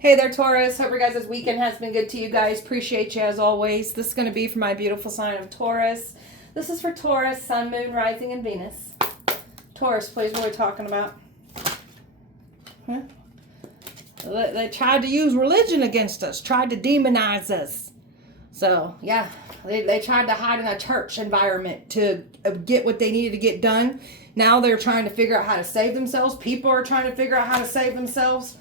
Hey there, Taurus. Hope your guys' weekend has been good to you guys. Appreciate you as always. This is going to be for my beautiful sign of Taurus. This is for Taurus, Sun, Moon, Rising, and Venus. Taurus, please, what are we talking about? Huh? They tried to use religion against us, tried to demonize us. So, yeah, they tried to hide in a church environment to get what they needed to get done. Now they're trying to figure out how to save themselves. People are trying to figure out how to save themselves.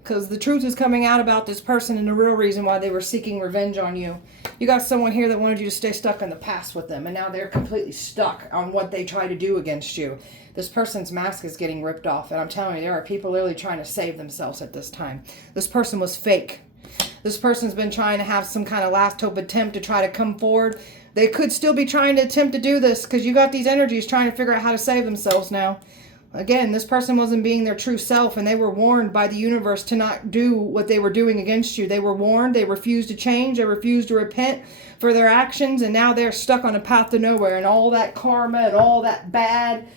Because the truth is coming out about this person and the real reason why they were seeking revenge on you. You got someone here that wanted you to stay stuck in the past with them, and now they're completely stuck on what they try to do against you. This person's mask is getting ripped off, and I'm telling you, there are people literally trying to save themselves at this time. This person was fake. This person's been trying to have some kind of last hope attempt to try to come forward. They could still be trying to attempt to do this because you got these energies trying to figure out how to save themselves now. Again, this person wasn't being their true self, and they were warned by the universe to not do what they were doing against you. They were warned. They refused to change. They refused to repent for their actions, and now they're stuck on a path to nowhere, and all that karma and all that bad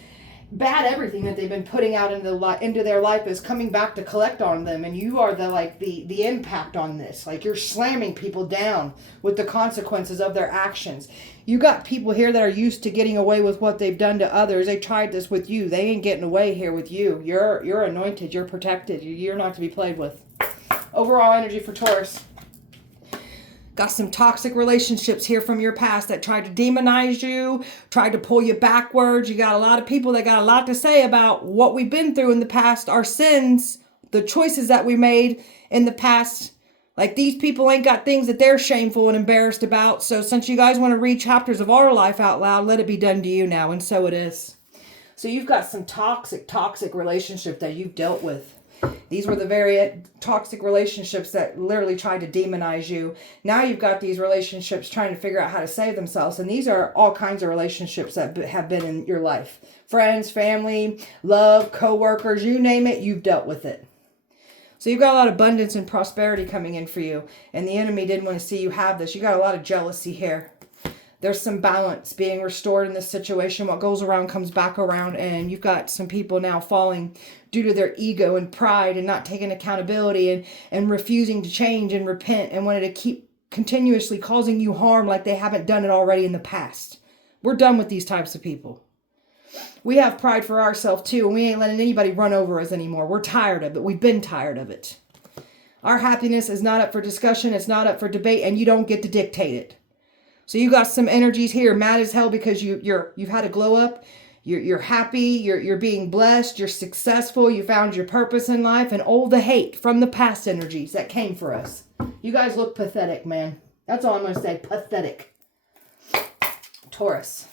everything that they've been putting out into their life is coming back to collect on them, and you are the impact on this. Like, you're slamming people down with the consequences of their actions. You got people here that are used to getting away with what they've done to others. They tried this with you. They ain't getting away here with you. You're anointed. You're protected. You're not to be played with. Overall energy for Taurus. Got some toxic relationships here from your past that tried to demonize you, tried to pull you backwards. You got a lot of people that got a lot to say about what we've been through in the past, our sins, the choices that we made in the past. Like, these people ain't got things that they're shameful and embarrassed about. So since you guys want to read chapters of our life out loud, let it be done to you now. And so it is. So you've got some toxic relationship that you've dealt with. These were the very toxic relationships that literally tried to demonize you. Now you've got these relationships trying to figure out how to save themselves. And these are all kinds of relationships that have been in your life. Friends, family, love, co-workers, you name it, you've dealt with it. So you've got a lot of abundance and prosperity coming in for you. And the enemy didn't want to see you have this. You got a lot of jealousy here. There's some balance being restored in this situation. What goes around comes back around. And you've got some people now falling due to their ego and pride and not taking accountability and refusing to change and repent and wanted to keep continuously causing you harm like they haven't done it already in the past. We're done with these types of people. We have pride for ourselves too, and we ain't letting anybody run over us anymore. We're tired of it. We've been tired of it. Our happiness is not up for discussion. It's not up for debate, and you don't get to dictate it. So you got some energies here, mad as hell because you've had a glow up. You're happy. You're being blessed. You're successful. You found your purpose in life, and all the hate from the past energies that came for us. You guys look pathetic, man. That's all I'm going to say. Pathetic. Taurus.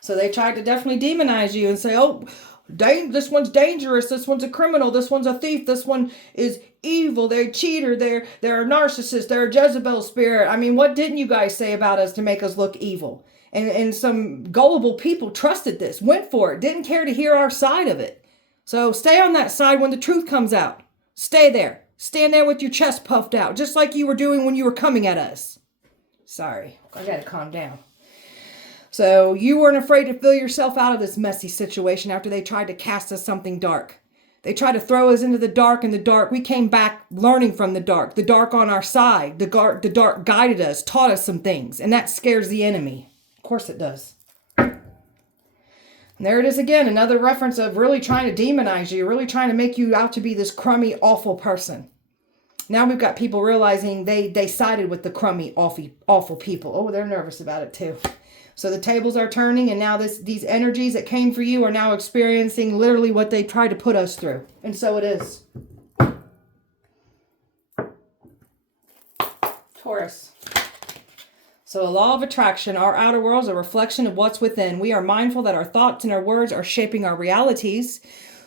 So they tried to definitely demonize you and say, oh, this one's dangerous. This one's a criminal. This one's a thief. This one is evil. They're a cheater. They're a narcissist. They're a Jezebel spirit. I mean, what didn't you guys say about us to make us look evil? And some gullible people trusted this, went for it, didn't care to hear our side of it. So stay on that side when the truth comes out. Stay there. Stand there with your chest puffed out, just like you were doing when you were coming at us. Sorry, I gotta calm down. So you weren't afraid to fill yourself out of this messy situation after they tried to cast us something dark. They tried to throw us into the dark, and the dark, we came back learning from the dark on our side. The dark guided us, taught us some things, and that scares the enemy. Of course it does. And there it is again, another reference of really trying to demonize you, really trying to make you out to be this crummy, awful person. Now we've got people realizing they sided with the crummy, awful people. Oh, they're nervous about it too. So the tables are turning, and now these energies that came for you are now experiencing literally what they tried to put us through. And so it is. Taurus. So a law of attraction, our outer world is a reflection of what's within. We are mindful that our thoughts and our words are shaping our realities.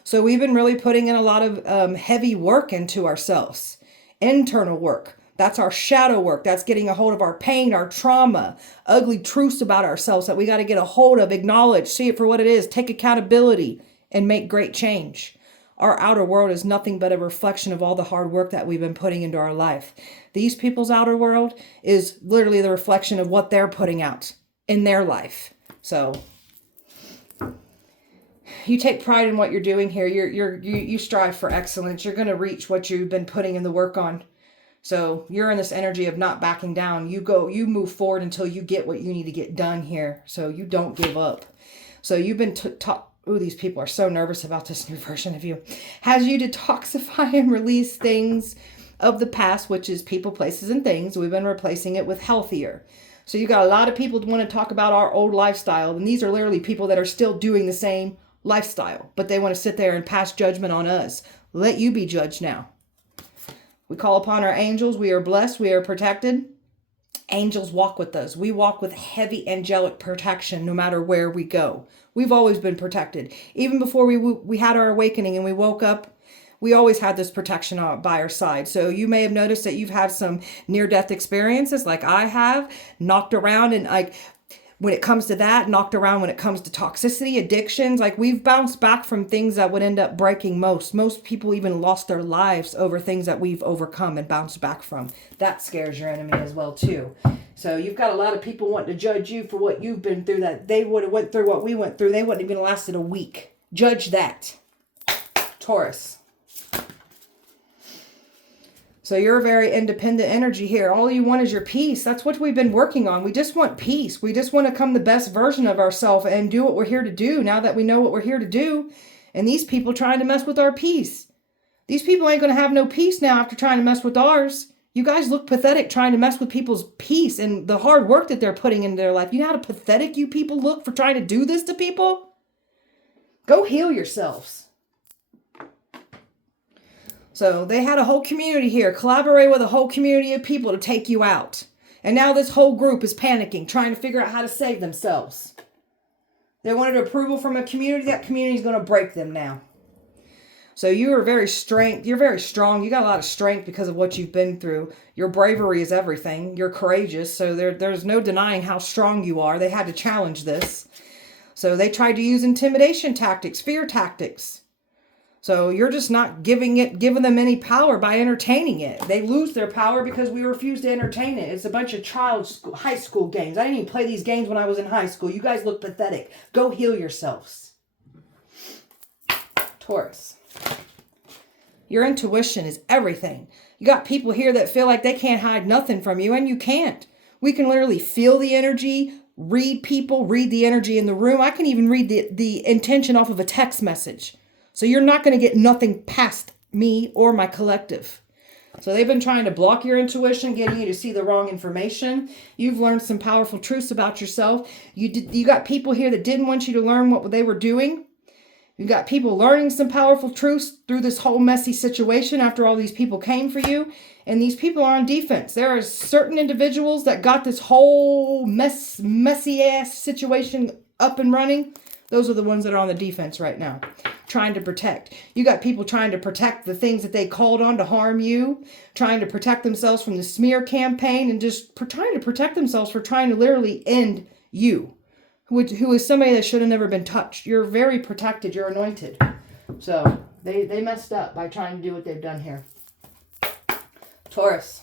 So we've been really putting in a lot of heavy work into ourselves. Internal work. That's our shadow work. That's getting a hold of our pain, our trauma, ugly truths about ourselves that we got to get a hold of, acknowledge, see it for what it is, take accountability, and make great change. Our outer world is nothing but a reflection of all the hard work that we've been putting into our life. These people's outer world is literally the reflection of what they're putting out in their life. So you take pride in what you're doing here. You strive for excellence. You're going to reach what you've been putting in the work on. So you're in this energy of not backing down. You move forward until you get what you need to get done here. So you don't give up. So you've been taught. Ooh, these people are so nervous about this new version of you. Has you detoxify and release things of the past, which is people, places, and things. We've been replacing it with healthier. So you got a lot of people want to talk about our old lifestyle. And these are literally people that are still doing the same lifestyle. But they want to sit there and pass judgment on us. Let you be judged now. We call upon our angels. We are blessed. We are protected. Angels walk with us. We walk with heavy angelic protection no matter where we go. We've always been protected. Even before we had our awakening and we woke up, we always had this protection by our side. So you may have noticed that you've had some near-death experiences like I have, knocked around, and like when it comes to that, knocked around when it comes to toxicity, addictions. Like we've bounced back from things that would end up breaking most. Most people even lost their lives over things that we've overcome and bounced back from. That scares your enemy as well too. So you've got a lot of people wanting to judge you for what you've been through, that they would have went through what we went through. They wouldn't even lasted a week. Judge that. Taurus. So you're a very independent energy here. All you want is your peace. That's what we've been working on. We just want peace. We just want to become the best version of ourselves and do what we're here to do now that we know what we're here to do. And these people trying to mess with our peace. These people ain't going to have no peace now after trying to mess with ours. You guys look pathetic trying to mess with people's peace and the hard work that they're putting into their life. You know how pathetic you people look for trying to do this to people? Go heal yourselves. So they had a whole community here. Collaborate with a whole community of people to take you out. And now this whole group is panicking, trying to figure out how to save themselves. They wanted approval from a community. That community is going to break them now. So you're very strong. You got a lot of strength because of what you've been through. Your bravery is everything. You're courageous. So there's no denying how strong you are. They had to challenge this. So they tried to use intimidation tactics, fear tactics. So you're just not giving them any power by entertaining it. They lose their power because we refuse to entertain it. It's a bunch of high school games. I didn't even play these games when I was in high school. You guys look pathetic. Go heal yourselves. Taurus. Your intuition is everything. You got people here that feel like they can't hide nothing from you, and you can't. We can literally feel the energy, read people, read the energy in the room. I can even read the intention off of a text message. So you're not going to get nothing past me or my collective. So they've been trying to block your intuition, getting you to see the wrong information. You've learned some powerful truths about yourself. You got people here that didn't want you to learn what they were doing. You got people learning some powerful truths through this whole messy situation after all these people came for you. And these people are on defense. There are certain individuals that got this whole messy ass situation up and running. Those are the ones that are on the defense right now, trying to protect. You got people trying to protect the things that they called on to harm you, trying to protect themselves from the smear campaign, and just trying to protect themselves for trying to literally end you, who is somebody that should have never been touched. You're very protected. You're anointed. So they messed up by trying to do what they've done here. Taurus.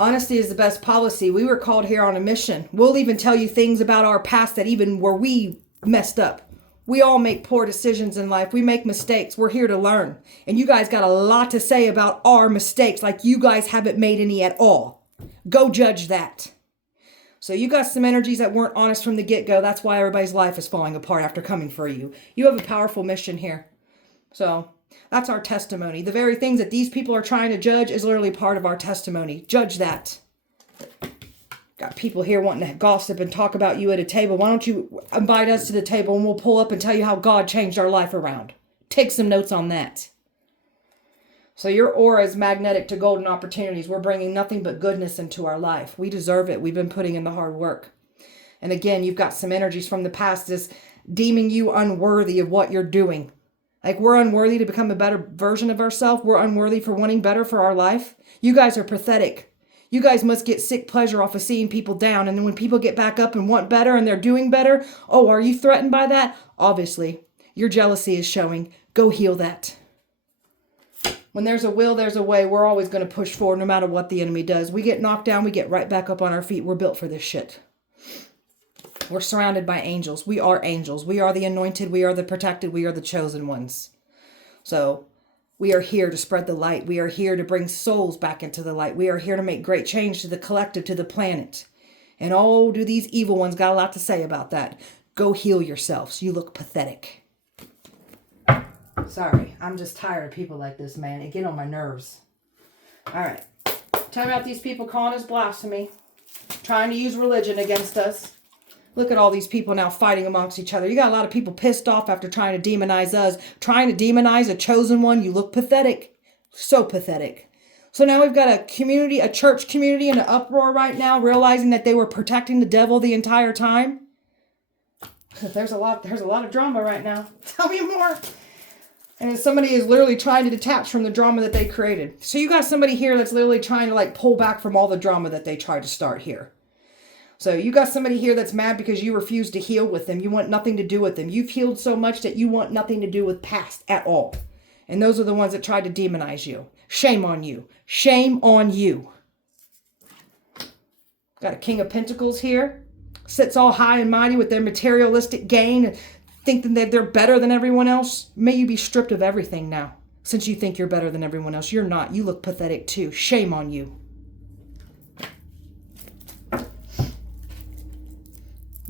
Honesty is the best policy. We were called here on a mission. We'll even tell you things about our past that even where we messed up. We all make poor decisions in life. We make mistakes. We're here to learn. And you guys got a lot to say about our mistakes, like you guys haven't made any at all. Go judge that. So you got some energies that weren't honest from the get-go. That's why everybody's life is falling apart after coming for you. You have a powerful mission here. So that's our testimony. The very things that these people are trying to judge is literally part of our testimony. Judge that. Got people here wanting to gossip and talk about you at a table. Why don't you invite us to the table and we'll pull up and tell you how God changed our life around. Take some notes on that. So your aura is magnetic to golden opportunities. We're bringing nothing but goodness into our life. We deserve it. We've been putting in the hard work. And again, you've got some energies from the past just deeming you unworthy of what you're doing. Like we're unworthy to become a better version of ourselves. We're unworthy for wanting better for our life. You guys are pathetic. You guys must get sick pleasure off of seeing people down. And then when people get back up and want better and they're doing better, oh, are you threatened by that? Obviously, your jealousy is showing. Go heal that. When there's a will, there's a way. We're always going to push forward no matter what the enemy does. We get knocked down, we get right back up on our feet. We're built for this shit. We're surrounded by angels. We are angels. We are the anointed. We are the protected. We are the chosen ones. So we are here to spread the light. We are here to bring souls back into the light. We are here to make great change to the collective, to the planet. And oh, do these evil ones got a lot to say about that. Go heal yourselves. You look pathetic. Sorry, I'm just tired of people like this, man. It get on my nerves. All right. Tell me about these people calling us blasphemy. Trying to use religion against us. Look at all these people now fighting amongst each other. You got a lot of people pissed off after trying to demonize us. Trying to demonize a chosen one. You look pathetic. So pathetic. So now we've got a community, a church community in an uproar right now, realizing that they were protecting the devil the entire time. There's a lot of drama right now. Tell me more. And somebody is literally trying to detach from the drama that they created. So you got somebody here that's literally trying to like pull back from all the drama that they tried to start here. So you got somebody here that's mad because you refuse to heal with them. You want nothing to do with them. You've healed so much that you want nothing to do with past at all. And those are the ones that tried to demonize you. Shame on you. Shame on you. Got a King of Pentacles here. Sits all high and mighty with their materialistic gain, thinking that they're better than everyone else. May you be stripped of everything now. Since you think you're better than everyone else. You're not. You look pathetic too. Shame on you.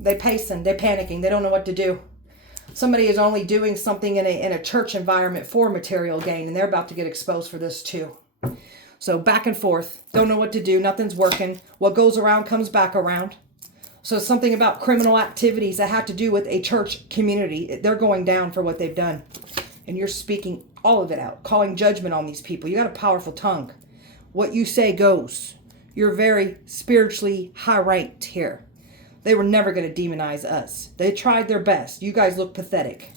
They pacing. They're panicking. They don't know what to do. Somebody is only doing something in a church environment for material gain. And they're about to get exposed for this too. So back and forth. Don't know what to do. Nothing's working. What goes around comes back around. So something about criminal activities that have to do with a church community. They're going down for what they've done. And you're speaking all of it out. Calling judgment on these people. You got a powerful tongue. What you say goes. You're very spiritually high ranked here. They were never going to demonize us. They tried their best. You guys look pathetic.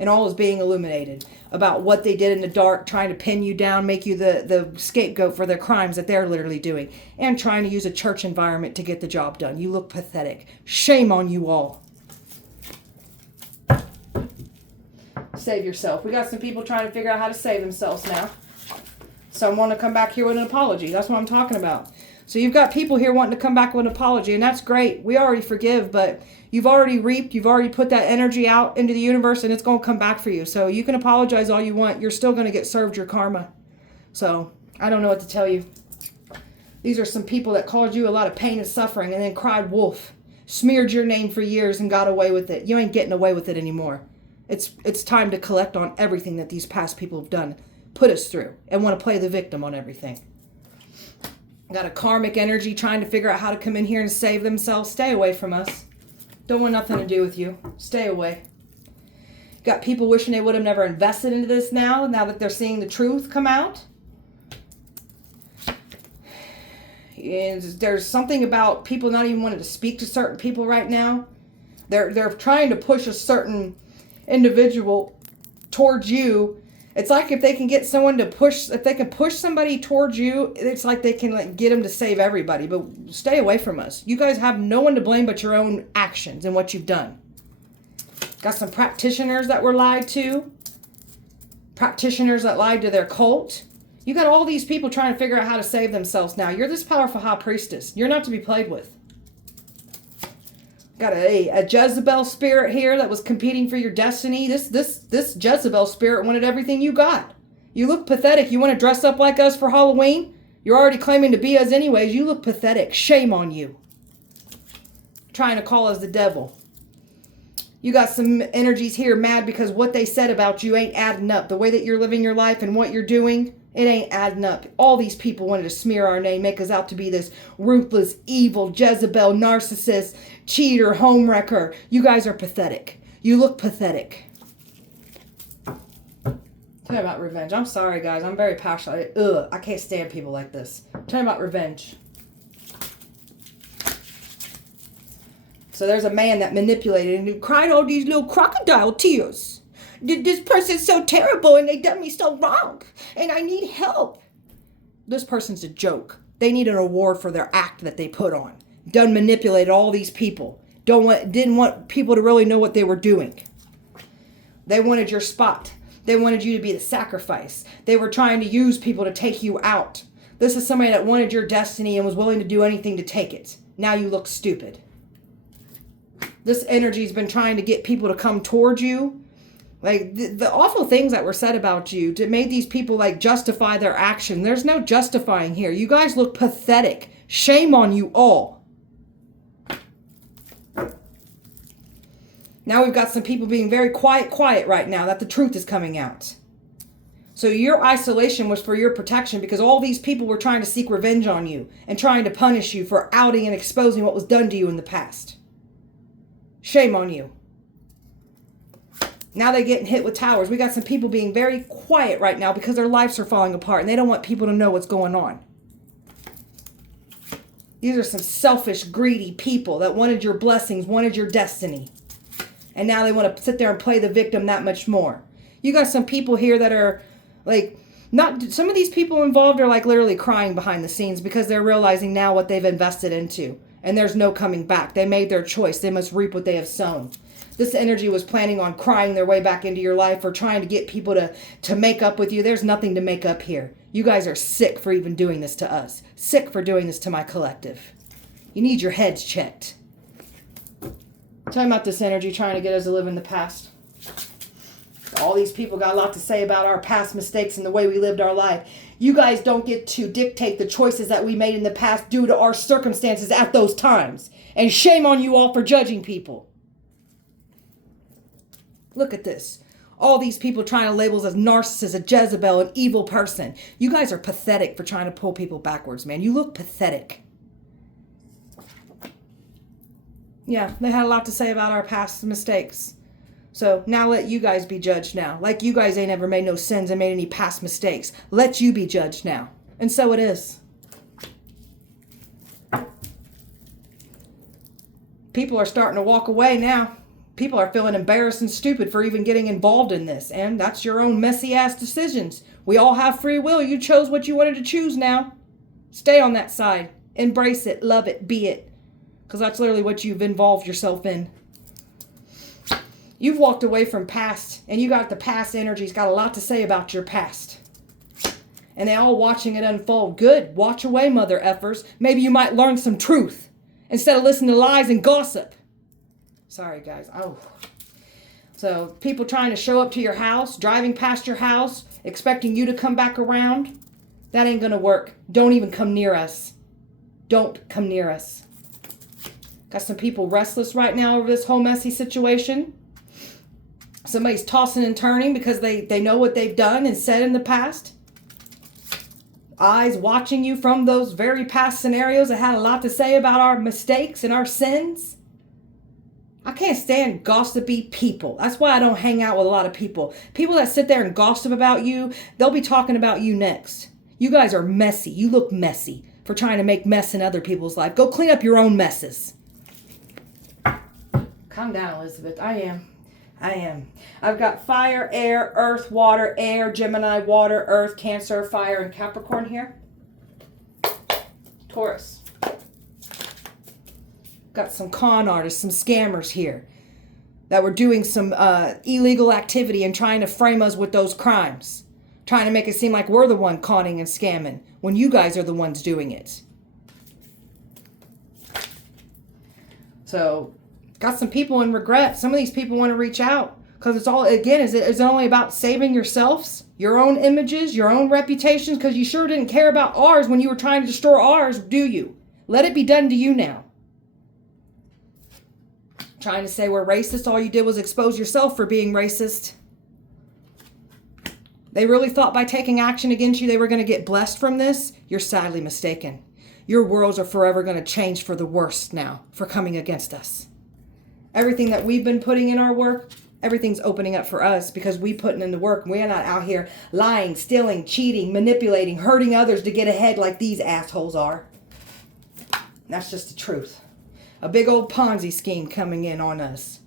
And all is being illuminated about what they did in the dark, trying to pin you down, make you the scapegoat for their crimes that they're literally doing, and trying to use a church environment to get the job done. You look pathetic. Shame on you all. Save yourself. We got some people trying to figure out how to save themselves now. Some want to come back here with an apology. That's what I'm talking about. So you've got people here wanting to come back with an apology, and that's great. We already forgive, but you've already reaped. You've already put that energy out into the universe, and it's going to come back for you. So you can apologize all you want. You're still going to get served your karma. So I don't know what to tell you. These are some people that caused you a lot of pain and suffering and then cried wolf, smeared your name for years and got away with it. You ain't getting away with it anymore. It's time to collect on everything that these past people have done, put us through, and want to play the victim on everything. Got a karmic energy trying to figure out how to come in here and save themselves. Stay away from us. Don't want nothing to do with you. Stay away. Got people wishing they would have never invested into this now that they're seeing the truth come out. There's something about people not even wanting to speak to certain people right now. They're trying to push a certain individual towards you. It's like if they can get someone to push, if they can push somebody towards you, it's like they can like get them to save everybody. But stay away from us. You guys have no one to blame but your own actions and what you've done. Got some practitioners that were lied to. Practitioners that lied to their cult. You got all these people trying to figure out how to save themselves now. You're this powerful high priestess. You're not to be played with. Got a Jezebel spirit here that was competing for your destiny. This Jezebel spirit wanted everything you got. You look pathetic. You want to dress up like us for Halloween? You're already claiming to be us anyways. You look pathetic. Shame on you. Trying to call us the devil. You got some energies here mad because what they said about you ain't adding up. The way that you're living your life and what you're doing, it ain't adding up. All these people wanted to smear our name, make us out to be this ruthless, evil, Jezebel, narcissist, cheater, homewrecker. You guys are pathetic. You look pathetic. Tell me about revenge. I'm sorry, guys. I'm very passionate. I can't stand people like this. Tell me about revenge. So there's a man that manipulated and cried all these little crocodile tears. This person's so terrible and they done me so wrong. And I need help. This person's a joke. They need an award for their act that they put on. Done manipulated all these people. Didn't want people to really know what they were doing. They wanted your spot. They wanted you to be the sacrifice. They were trying to use people to take you out. This is somebody that wanted your destiny and was willing to do anything to take it. Now you look stupid. This energy's been trying to get people to come towards you. Like, the awful things that were said about you made these people, like, justify their action. There's no justifying here. You guys look pathetic. Shame on you all. Now we've got some people being very quiet right now that the truth is coming out. So your isolation was for your protection, because all these people were trying to seek revenge on you and trying to punish you for outing and exposing what was done to you in the past. Shame on you. Now they're getting hit with towers. We got some people being very quiet right now because their lives are falling apart and they don't want people to know what's going on. These are some selfish, greedy people that wanted your blessings, wanted your destiny. And now they want to sit there and play the victim that much more. You got some people here that are like, some of these people involved are like literally crying behind the scenes because they're realizing now what they've invested into. And there's no coming back. They made their choice. They must reap what they have sown. This energy was planning on crying their way back into your life or trying to get people to make up with you. There's nothing to make up here. You guys are sick for even doing this to us. Sick for doing this to my collective. You need your heads checked. Talking about this energy trying to get us to live in the past. All these people got a lot to say about our past mistakes and the way we lived our life. You guys don't get to dictate the choices that we made in the past due to our circumstances at those times. And shame on you all for judging people. Look at this. All these people trying to label us as narcissists, a Jezebel, an evil person. You guys are pathetic for trying to pull people backwards, man. You look pathetic. Yeah, they had a lot to say about our past mistakes. So now let you guys be judged now. Like you guys ain't ever made no sins and made any past mistakes. Let you be judged now. And so it is. People are starting to walk away now. People are feeling embarrassed and stupid for even getting involved in this. And that's your own messy ass decisions. We all have free will. You chose what you wanted to choose now. Stay on that side. Embrace it. Love it. Be it. Because that's literally what you've involved yourself in. You've walked away from past, and you got the past energies, got a lot to say about your past. And they all watching it unfold. Good. Watch away, mother effers. Maybe you might learn some truth instead of listening to lies and gossip. Sorry, guys. Oh. So people trying to show up to your house, driving past your house, expecting you to come back around. That ain't going to work. Don't even come near us. Don't come near us. Got some people restless right now over this whole messy situation. Somebody's tossing and turning because they know what they've done and said in the past. Eyes watching you from those very past scenarios that had a lot to say about our mistakes and our sins. I can't stand gossipy people. That's why I don't hang out with a lot of people. People that sit there and gossip about you, they'll be talking about you next. You guys are messy. You look messy for trying to make mess in other people's life. Go clean up your own messes. Calm down, Elizabeth. I am. I've got fire, air, earth, water, air, Gemini, water, earth, Cancer, fire, and Capricorn here. Taurus. Got some con artists, some scammers here that were doing some illegal activity and trying to frame us with those crimes. Trying to make it seem like we're the one conning and scamming when you guys are the ones doing it. So, got some people in regret. Some of these people want to reach out because it's all, again, is it only about saving yourselves, your own images, your own reputations? Because you sure didn't care about ours when you were trying to destroy ours, do you? Let it be done to you now. Trying to say we're racist, all you did was expose yourself for being racist. They really thought by taking action against you they were going to get blessed from this? You're sadly mistaken. Your worlds are forever going to change for the worst now for coming against us. Everything that we've been putting in our work, everything's opening up for us because we putting in the work. We're not out here lying, stealing, cheating, manipulating, hurting others to get ahead like these assholes are. That's just the truth. A big old Ponzi scheme coming in on us.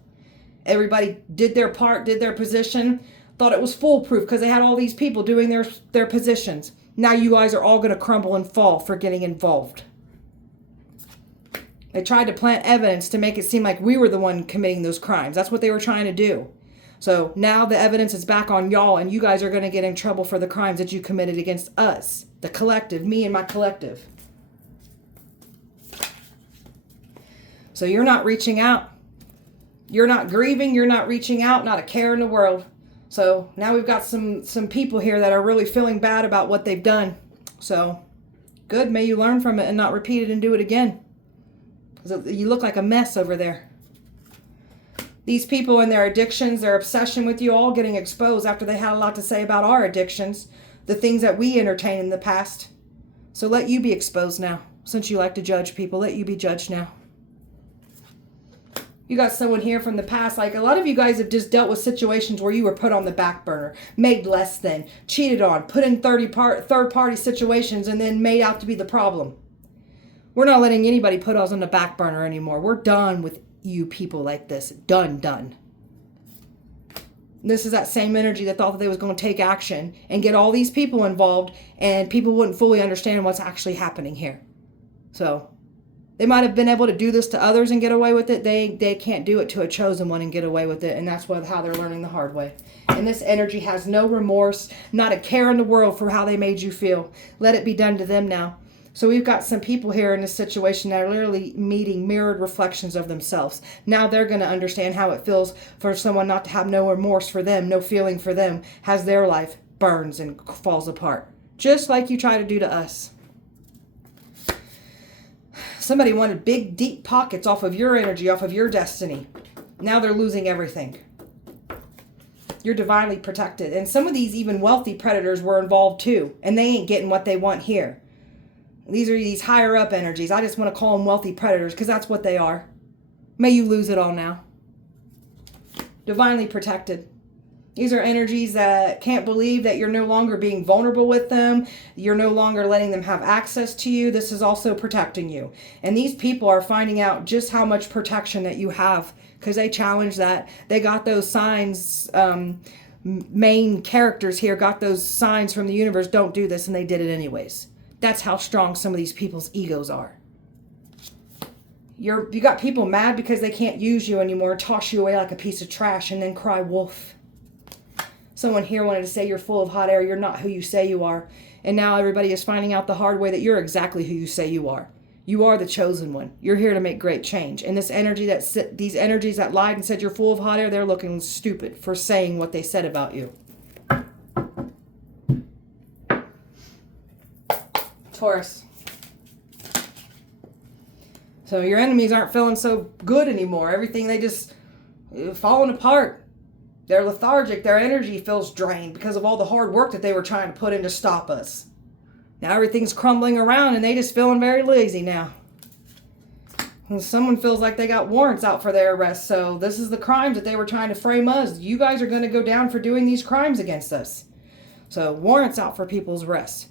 Everybody did their part, did their position, thought it was foolproof because they had all these people doing their positions. Now you guys are all going to crumble and fall for getting involved. They tried to plant evidence to make it seem like we were the one committing those crimes. That's what they were trying to do. So now the evidence is back on y'all and you guys are going to get in trouble for the crimes that you committed against us. The collective, me and my collective. So you're not reaching out. You're not grieving. You're not reaching out. Not a care in the world. So now we've got some people here that are really feeling bad about what they've done. So good. May you learn from it and not repeat it and do it again. Because you look like a mess over there. These people and their addictions, their obsession with you, all getting exposed after they had a lot to say about our addictions, the things that we entertained in the past. So let you be exposed now. Since you like to judge people, let you be judged now. You got someone here from the past, like a lot of you guys have just dealt with situations where you were put on the back burner, made less than, cheated on, put in third-party situations, and then made out to be the problem. We're not letting anybody put us on the back burner anymore. We're done with you people like this. Done. This is that same energy that thought that they was going to take action and get all these people involved, and people wouldn't fully understand what's actually happening here. So they might have been able to do this to others and get away with it. They can't do it to a chosen one and get away with it. And that's how they're learning the hard way. And this energy has no remorse, not a care in the world for how they made you feel. Let it be done to them now. So we've got some people here in this situation that are literally meeting mirrored reflections of themselves. Now they're going to understand how it feels for someone not to have no remorse for them, no feeling for them, has their life burns and falls apart. Just like you try to do to us. Somebody wanted big, deep pockets off of your energy, off of your destiny. Now they're losing everything. You're divinely protected. And some of these even wealthy predators were involved too. And they ain't getting what they want here. These are these higher up energies. I just want to call them wealthy predators because that's what they are. May you lose it all now. Divinely protected. These are energies that can't believe that you're no longer being vulnerable with them. You're no longer letting them have access to you. This is also protecting you. And these people are finding out just how much protection that you have because they challenge that. They got those signs. Main characters here got those signs from the universe. Don't do this. And they did it anyways. That's how strong some of these people's egos are. You got people mad because they can't use you anymore, toss you away like a piece of trash, and then cry wolf. Someone here wanted to say you're full of hot air. You're not who you say you are. And now everybody is finding out the hard way that you're exactly who you say you are. You are the chosen one. You're here to make great change. And this energy these energies that lied and said you're full of hot air, they're looking stupid for saying what they said about you. Taurus. So your enemies aren't feeling so good anymore. Everything, they just falling apart. They're lethargic. Their energy feels drained because of all the hard work that they were trying to put in to stop us. Now everything's crumbling around and they just feeling very lazy now. And someone feels like they got warrants out for their arrest. So this is the crimes that they were trying to frame us. You guys are going to go down for doing these crimes against us. So warrants out for people's arrest.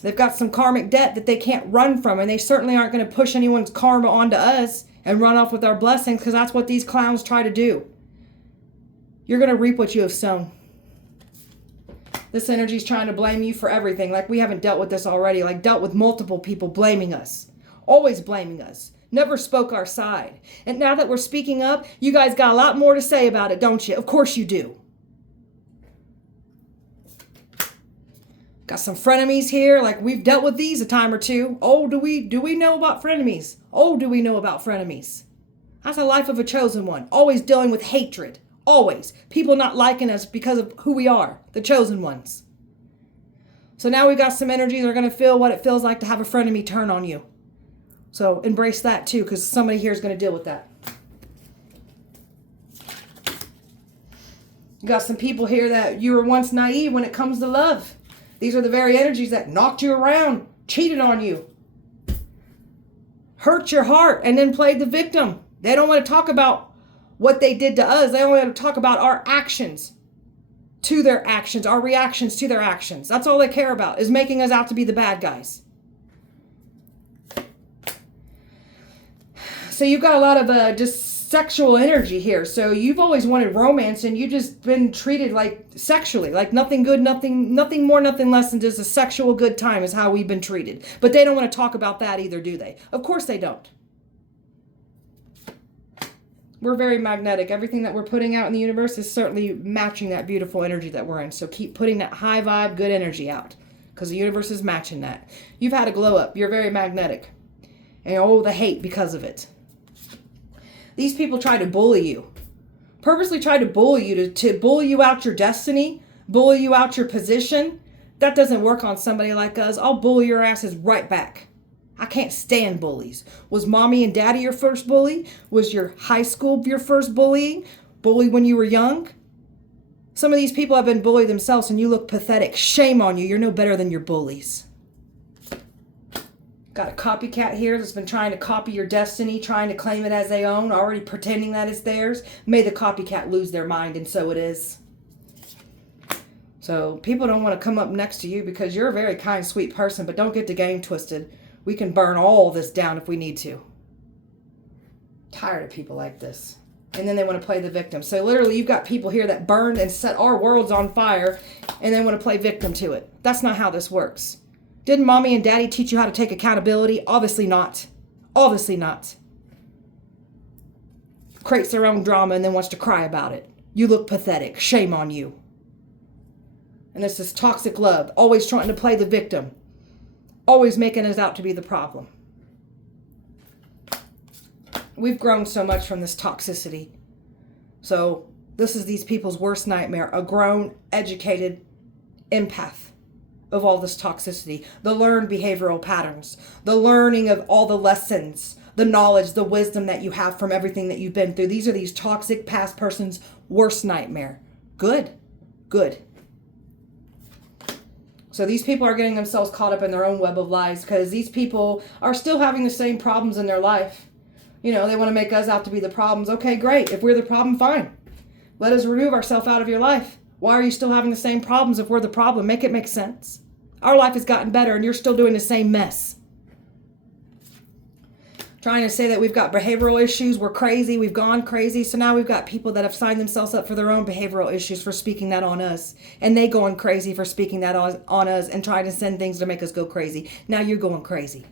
They've got some karmic debt that they can't run from, and they certainly aren't going to push anyone's karma onto us and run off with our blessings because that's what these clowns try to do. You're going to reap what you have sown. This energy is trying to blame you for everything, like we haven't dealt with this already, like dealt with multiple people blaming us, always blaming us, never spoke our side. And now that we're speaking up, you guys got a lot more to say about it, don't you? Of course you do. Got some frenemies here, like we've dealt with these a time or two. Oh, do we know about frenemies? Oh, do we know about frenemies? That's the life of a chosen one. Always dealing with hatred. Always. People not liking us because of who we are. The chosen ones. So now we've got some energies that are going to feel what it feels like to have a frenemy turn on you. So embrace that too, because somebody here is going to deal with that. You got some people here that you were once naive when it comes to love. These are the very energies that knocked you around, cheated on you, hurt your heart, and then played the victim. They don't want to talk about what they did to us. They only want to talk about our actions to their actions, our reactions to their actions. That's all they care about, is making us out to be the bad guys. So you've got a lot of just sexual energy here. So you've always wanted romance and you've just been treated like sexually, like nothing good, nothing more, nothing less than just a sexual good time is how we've been treated. But they don't want to talk about that either, do they? Of course they don't. We're very magnetic. Everything that we're putting out in the universe is certainly matching that beautiful energy that we're in. So keep putting that high vibe, good energy out because the universe is matching that. You've had a glow up. You're very magnetic. And oh, the hate because of it. These people try to bully you. Purposely try to bully you, to bully you out your destiny, bully you out your position. That doesn't work on somebody like us. I'll bully your asses right back. I can't stand bullies. Was mommy and daddy your first bully? Was your high school your first bullying? Bully when you were young? Some of these people have been bullied themselves and you look pathetic. Shame on you. You're no better than your bullies. Got a copycat here that's been trying to copy your destiny, trying to claim it as their own, already pretending that it's theirs. May the copycat lose their mind, and so it is. So people don't want to come up next to you because you're a very kind, sweet person, but don't get the game twisted. We can burn all this down if we need to. Tired of people like this. And then they want to play the victim. So literally you've got people here that burned and set our worlds on fire and then want to play victim to it. That's not how this works. Didn't mommy and daddy teach you how to take accountability? Obviously not. Obviously not. Creates their own drama and then wants to cry about it. You look pathetic. Shame on you. And this is toxic love. Always trying to play the victim. Always making us out to be the problem. We've grown so much from this toxicity. So this is these people's worst nightmare. A grown, educated empath of all this toxicity. The learned behavioral patterns. The learning of all the lessons. The knowledge, the wisdom that you have from everything that you've been through. These are these toxic past person's worst nightmare. Good. Good. So these people are getting themselves caught up in their own web of lies because these people are still having the same problems in their life. You know, they want to make us out to be the problems. Okay, great. If we're the problem, fine. Let us remove ourselves out of your life. Why are you still having the same problems if we're the problem? Make it make sense. Our life has gotten better and you're still doing the same mess. Trying to say that we've got behavioral issues, we're crazy, we've gone crazy. So now we've got people that have signed themselves up for their own behavioral issues for speaking that on us. And they going crazy for speaking that on us and trying to send things to make us go crazy. Now you're going crazy.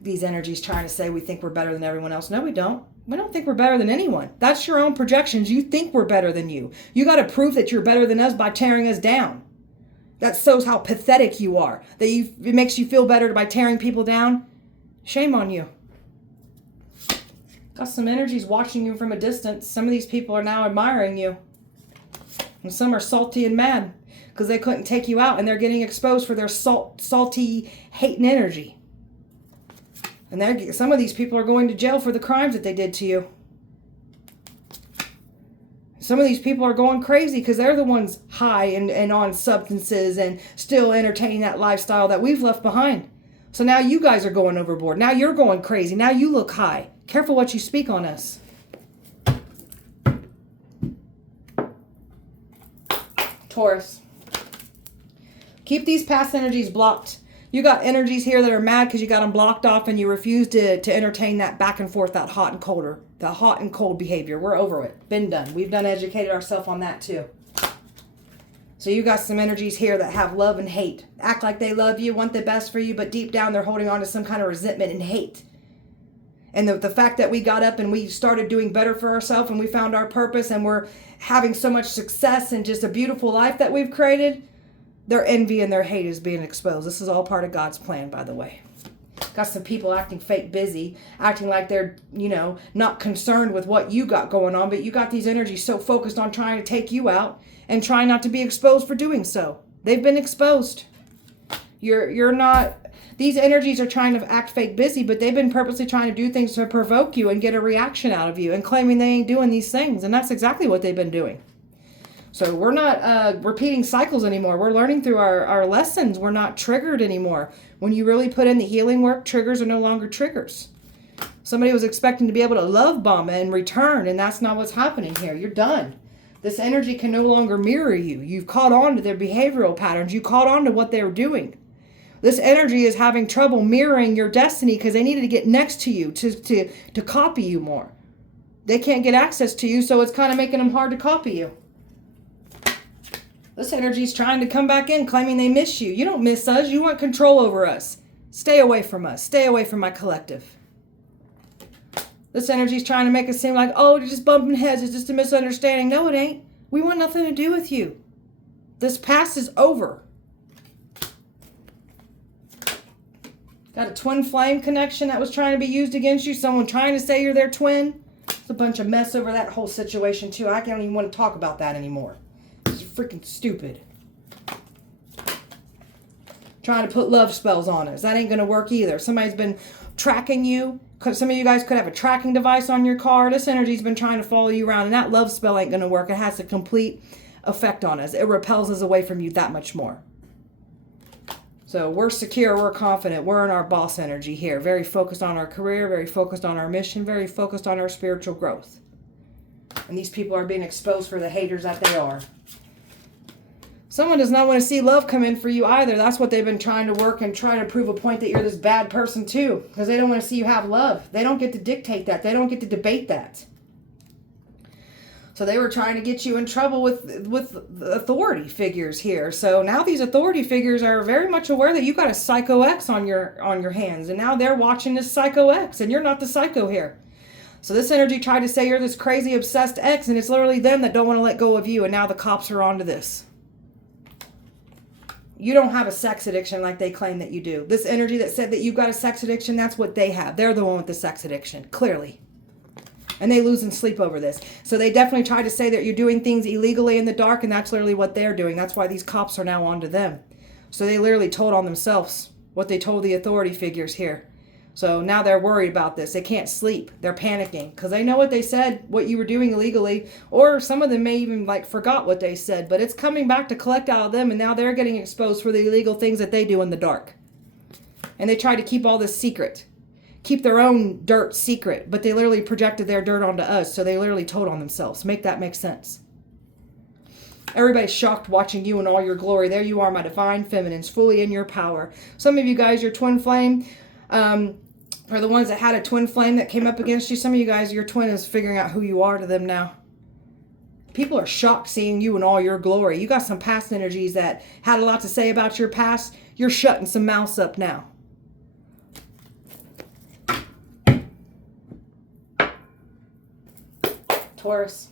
These energies trying to say we think we're better than everyone else. No, we don't. We don't think we're better than anyone. That's your own projections. You think we're better than you. You got to prove that you're better than us by tearing us down. That shows how pathetic you are. That it makes you feel better by tearing people down. Shame on you. Got some energies watching you from a distance. Some of these people are now admiring you. And some are salty and mad because they couldn't take you out and they're getting exposed for their salty, hating energy. And some of these people are going to jail for the crimes that they did to you. Some of these people are going crazy because they're the ones high and on substances and still entertaining that lifestyle that we've left behind. So now you guys are going overboard. Now you're going crazy. Now you look high. Careful what you speak on us. Taurus. Keep these past energies blocked. You got energies here that are mad because you got them blocked off and you refuse to entertain that back and forth, that hot and cold behavior. We're over it. Been done. We've done educated ourselves on that too. So you got some energies here that have love and hate. Act like they love you, want the best for you, but deep down they're holding on to some kind of resentment and hate. And the fact that we got up and we started doing better for ourselves and we found our purpose and we're having so much success and just a beautiful life that we've created, their envy and their hate is being exposed. This is all part of God's plan, by the way. Got some people acting fake busy, acting like they're, not concerned with what you got going on, but you got these energies so focused on trying to take you out and trying not to be exposed for doing so. They've been exposed. You're not, these energies are trying to act fake busy, but they've been purposely trying to do things to provoke you and get a reaction out of you and claiming they ain't doing these things. And that's exactly what they've been doing. So we're not repeating cycles anymore. We're learning through our lessons. We're not triggered anymore. When you really put in the healing work, triggers are no longer triggers. Somebody was expecting to be able to love bomb and return, and that's not what's happening here. You're done. This energy can no longer mirror you. You've caught on to their behavioral patterns. You caught on to what they were doing. This energy is having trouble mirroring your destiny because they needed to get next to you to copy you more. They can't get access to you, so it's kind of making them hard to copy you. This energy is trying to come back in, claiming they miss you. You don't miss us. You want control over us. Stay away from us. Stay away from my collective. This energy is trying to make it seem like, oh, you're just bumping heads. It's just a misunderstanding. No, it ain't. We want nothing to do with you. This past is over. Got a twin flame connection that was trying to be used against you. Someone trying to say you're their twin. It's a bunch of mess over that whole situation too. I don't even want to talk about that anymore. It's freaking stupid. Trying to put love spells on us. That ain't going to work either. Somebody's been tracking you. Some of you guys could have a tracking device on your car. This energy's been trying to follow you around, and that love spell ain't going to work. It has a complete effect on us. It repels us away from you that much more. So we're secure, we're confident, we're in our boss energy here. Very focused on our career, very focused on our mission, very focused on our spiritual growth. And these people are being exposed for the haters that they are. Someone does not want to see love come in for you either. That's what they've been trying to work and trying to prove a point that you're this bad person too. Because they don't want to see you have love. They don't get to dictate that. They don't get to debate that. So they were trying to get you in trouble with authority figures here. So now these authority figures are very much aware that you got a psycho X on your hands. And now they're watching this psycho X. And you're not the psycho here. So this energy tried to say you're this crazy obsessed X. And it's literally them that don't want to let go of you. And now the cops are onto this. You don't have a sex addiction like they claim that you do. This energy that said that you've got a sex addiction, that's what they have. They're the one with the sex addiction, clearly. And they lose and sleep over this. So they definitely try to say that you're doing things illegally in the dark, and that's literally what they're doing. That's why these cops are now onto them. So they literally told on themselves what they told the authority figures here. So now they're worried about this. They can't sleep. They're panicking because they know what they said, what you were doing illegally, or some of them may even forgot what they said, but it's coming back to collect out of them, and now they're getting exposed for the illegal things that they do in the dark. And they try to keep all this secret, keep their own dirt secret, but they literally projected their dirt onto us, so they literally told on themselves. Make that make sense. Everybody's shocked watching you in all your glory. There you are, my divine feminines, fully in your power. Some of you guys, your twin flame, are the ones that had a twin flame that came up against you. Some of you guys, your twin is figuring out who you are to them now. People are shocked seeing you in all your glory. You got some past energies that had a lot to say about your past. You're shutting some mouths up now. Taurus.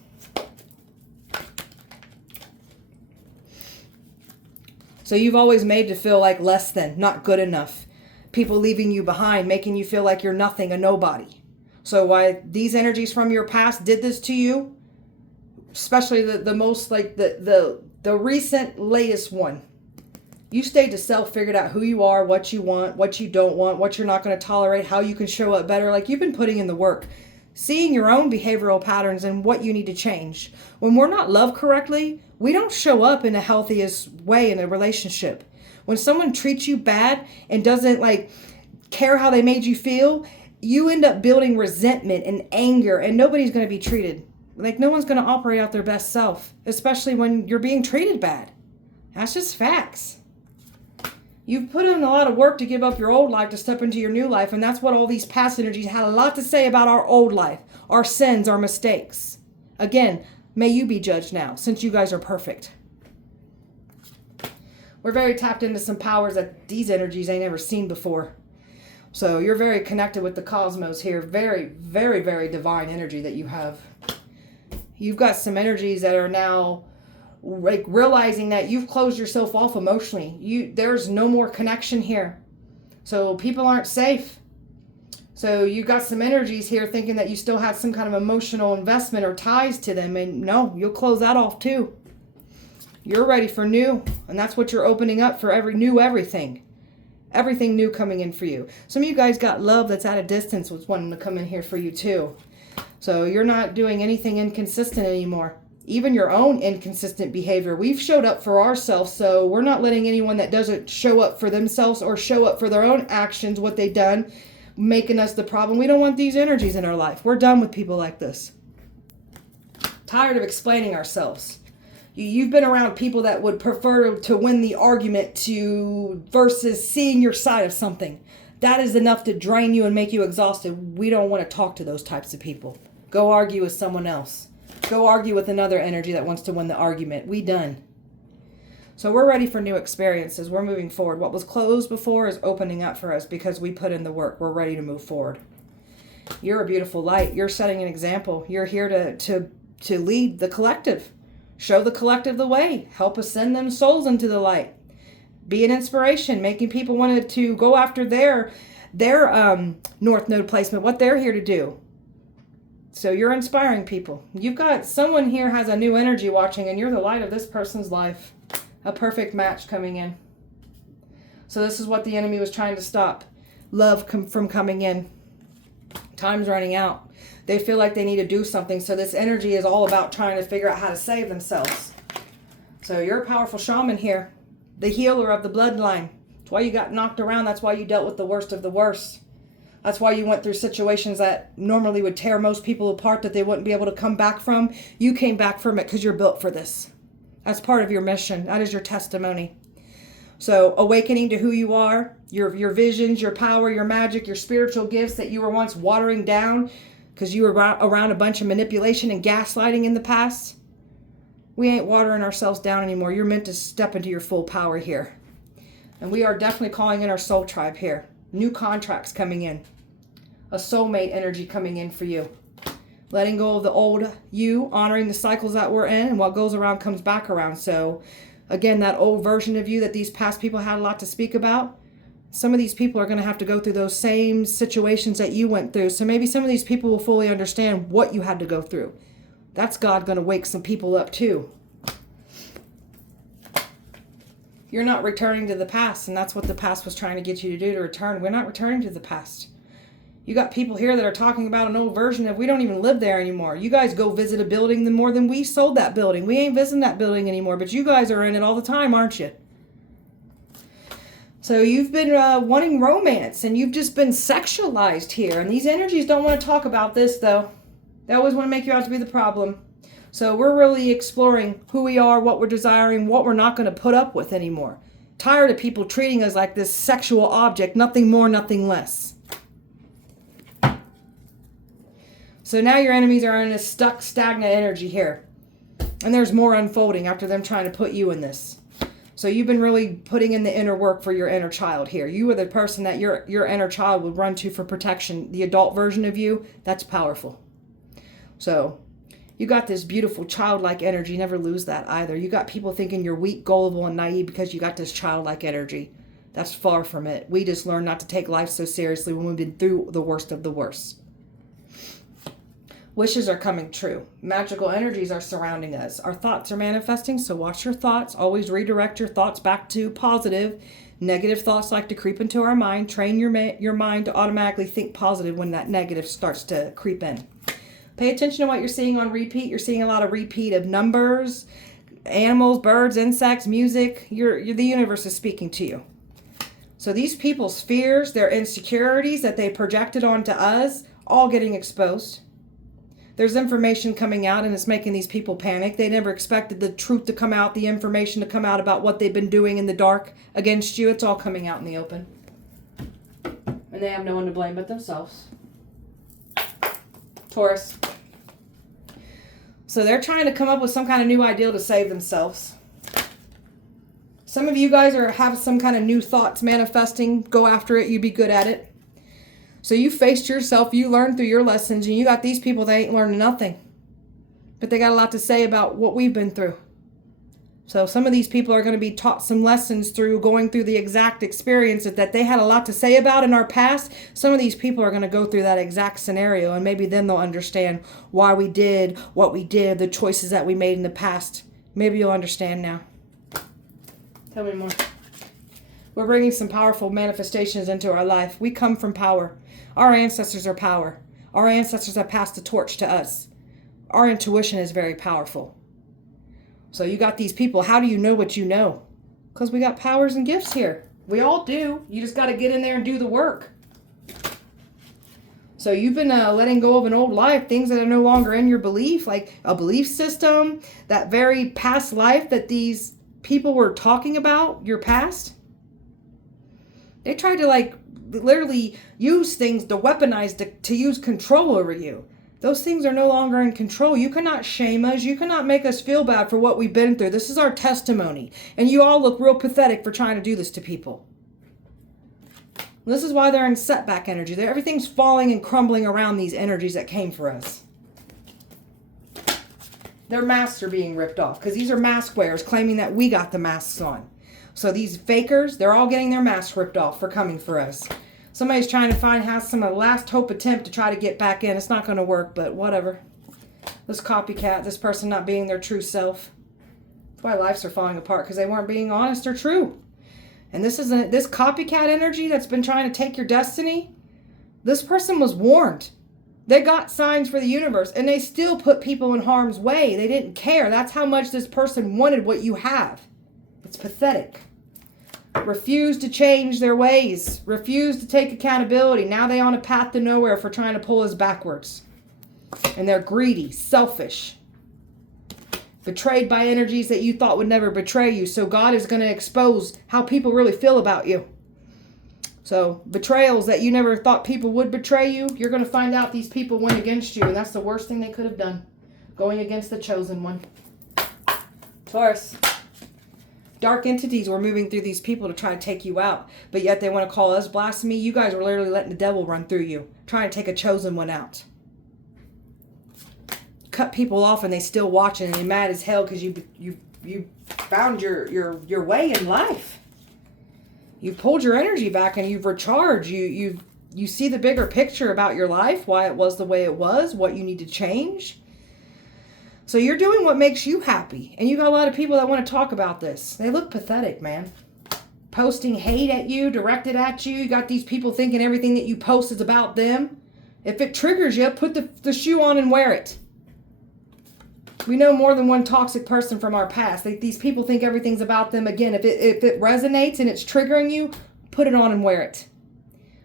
So you've always made to feel like less than, not good enough. People leaving you behind, making you feel like you're nothing, a nobody. So why these energies from your past did this to you, especially the most the recent latest one. You stayed to self, figured out who you are, what you want, what you don't want, what you're not going to tolerate, how you can show up better. Like you've been putting in the work, seeing your own behavioral patterns and what you need to change. When we're not loved correctly, we don't show up in the healthiest way in a relationship. When someone treats you bad and doesn't care how they made you feel, you end up building resentment and anger, and nobody's going to be treated. No one's going to operate out their best self, especially when you're being treated bad. That's just facts. You've put in a lot of work to give up your old life to step into your new life, and that's what all these past energies had a lot to say about our old life, our sins, our mistakes. Again, may you be judged now, since you guys are perfect. We're very tapped into some powers that these energies ain't ever seen before. So you're very connected with the cosmos here. Very, very, very divine energy that you have. You've got some energies that are now realizing that you've closed yourself off emotionally. There's no more connection here. So people aren't safe. So you got some energies here thinking that you still have some kind of emotional investment or ties to them. And no, you'll close that off too. You're ready for new, and that's what you're opening up for everything. Everything new coming in for you. Some of you guys got love that's at a distance was wanting to come in here for you too. So you're not doing anything inconsistent anymore. Even your own inconsistent behavior. We've showed up for ourselves, so we're not letting anyone that doesn't show up for themselves or show up for their own actions, what they've done, making us the problem. We don't want these energies in our life. We're done with people like this. Tired of explaining ourselves. You've been around people that would prefer to win the argument versus seeing your side of something. That is enough to drain you and make you exhausted. We don't want to talk to those types of people. Go argue with someone else. Go argue with another energy that wants to win the argument. We done. So we're ready for new experiences. We're moving forward. What was closed before is opening up for us because we put in the work. We're ready to move forward. You're a beautiful light. You're setting an example. You're here to lead the collective. Show the collective the way. Help us send them souls into the light. Be an inspiration, making people want to go after their North Node placement, what they're here to do. So you're inspiring people. You've got someone here has a new energy watching, and you're the light of this person's life. A perfect match coming in. So this is what the enemy was trying to stop. Love from coming in. Time's running out. They feel like they need to do something. So this energy is all about trying to figure out how to save themselves. So you're a powerful shaman here. The healer of the bloodline. That's why you got knocked around. That's why you dealt with the worst of the worst. That's why you went through situations that normally would tear most people apart, that they wouldn't be able to come back from. You came back from it because you're built for this. That's part of your mission. That is your testimony. So awakening to who you are, your visions, your power, your magic, your spiritual gifts that you were once watering down because you were around a bunch of manipulation and gaslighting in the past. We ain't watering ourselves down anymore. You're meant to step into your full power here. And we are definitely calling in our soul tribe here. New contracts coming in. A soulmate energy coming in for you. Letting go of the old you, honoring the cycles that we're in, and what goes around comes back around. So, again, that old version of you that these past people had a lot to speak about, some of these people are going to have to go through those same situations that you went through. So maybe some of these people will fully understand what you had to go through. That's God going to wake some people up too. You're not returning to the past, and that's what the past was trying to get you to do, to return. We're not returning to the past. You got people here that are talking about an old version of, we don't even live there anymore. You guys go visit a building the more than we sold that building. We ain't visiting that building anymore, but you guys are in it all the time, aren't you? So you've been wanting romance, and you've just been sexualized here. And these energies don't want to talk about this, though. They always want to make you out to be the problem. So we're really exploring who we are, what we're desiring, what we're not going to put up with anymore. Tired of people treating us like this sexual object, nothing more, nothing less. So now your enemies are in a stuck, stagnant energy here. And there's more unfolding after them trying to put you in this. So you've been really putting in the inner work for your inner child here. You are the person that your inner child would run to for protection. The adult version of you, that's powerful. So you got this beautiful childlike energy. Never lose that either. You got people thinking you're weak, gullible, and naive because you got this childlike energy. That's far from it. We just learn not to take life so seriously when we've been through the worst of the worst. Wishes are coming true. Magical energies are surrounding us. Our thoughts are manifesting, so watch your thoughts. Always redirect your thoughts back to positive. Negative thoughts like to creep into our mind. Train your mind to automatically think positive when that negative starts to creep in. Pay attention to what you're seeing on repeat. You're seeing a lot of repeat of numbers, animals, birds, insects, music. The universe is speaking to you. So these people's fears, their insecurities that they projected onto us, all getting exposed. There's information coming out, and it's making these people panic. They never expected the truth to come out, the information to come out about what they've been doing in the dark against you. It's all coming out in the open. And they have no one to blame but themselves. Taurus. So they're trying to come up with some kind of new ideal to save themselves. Some of you guys have some kind of new thoughts manifesting. Go after it. You be good at it. So you faced yourself, you learned through your lessons, and you got these people that ain't learning nothing. But they got a lot to say about what we've been through. So some of these people are going to be taught some lessons through going through the exact experience that they had a lot to say about in our past. Some of these people are going to go through that exact scenario, and maybe then they'll understand why we did what we did, the choices that we made in the past. Maybe you'll understand now. Tell me more. We're bringing some powerful manifestations into our life. We come from power. Our ancestors are power. Our ancestors have passed the torch to us. Our intuition is very powerful. So you got these people. How do you know what you know? Because we got powers and gifts here. We all do. You just got to get in there and do the work. So you've been letting go of an old life, things that are no longer in your belief, like a belief system, that very past life that these people were talking about, your past. They tried to literally use things to weaponize to use control over you. Those things are no longer in control. You cannot shame us. You cannot make us feel bad for what we've been through. This is our testimony. And you all look real pathetic for trying to do this to people. This is why they're in setback energy. Everything's falling and crumbling around these energies that came for us. Their masks are being ripped off because these are mask wearers claiming that we got the masks on. So these fakers, they're all getting their masks ripped off for coming for us. Somebody's trying to find some last hope attempt to try to get back in. It's not going to work, but whatever. This copycat, this person not being their true self. That's why lives are falling apart, because they weren't being honest or true. And this copycat energy that's been trying to take your destiny, this person was warned. They got signs for the universe, and they still put people in harm's way. They didn't care. That's how much this person wanted what you have. It's pathetic. Refuse to change their ways. Refuse to take accountability. Now they're on a path to nowhere for trying to pull us backwards. And they're greedy, selfish. Betrayed by energies that you thought would never betray you. So God is going to expose how people really feel about you. So betrayals that you never thought people would betray you, you're going to find out these people went against you. And that's the worst thing they could have done. Going against the chosen one. Taurus. Dark entities were moving through these people to try to take you out. But yet they want to call us blasphemy. You guys were literally letting the devil run through you. Trying to take a chosen one out. Cut people off and they still watching and they're mad as hell because you found your way in life. You pulled your energy back and you've recharged. You see the bigger picture about your life, why it was the way it was, what you need to change. So you're doing what makes you happy. And you got a lot of people that want to talk about this. They look pathetic, man. Posting hate at you, directed at you. You got these people thinking everything that you post is about them. If it triggers you, put the shoe on and wear it. We know more than one toxic person from our past. These people think everything's about them. Again, if it resonates and it's triggering you, put it on and wear it.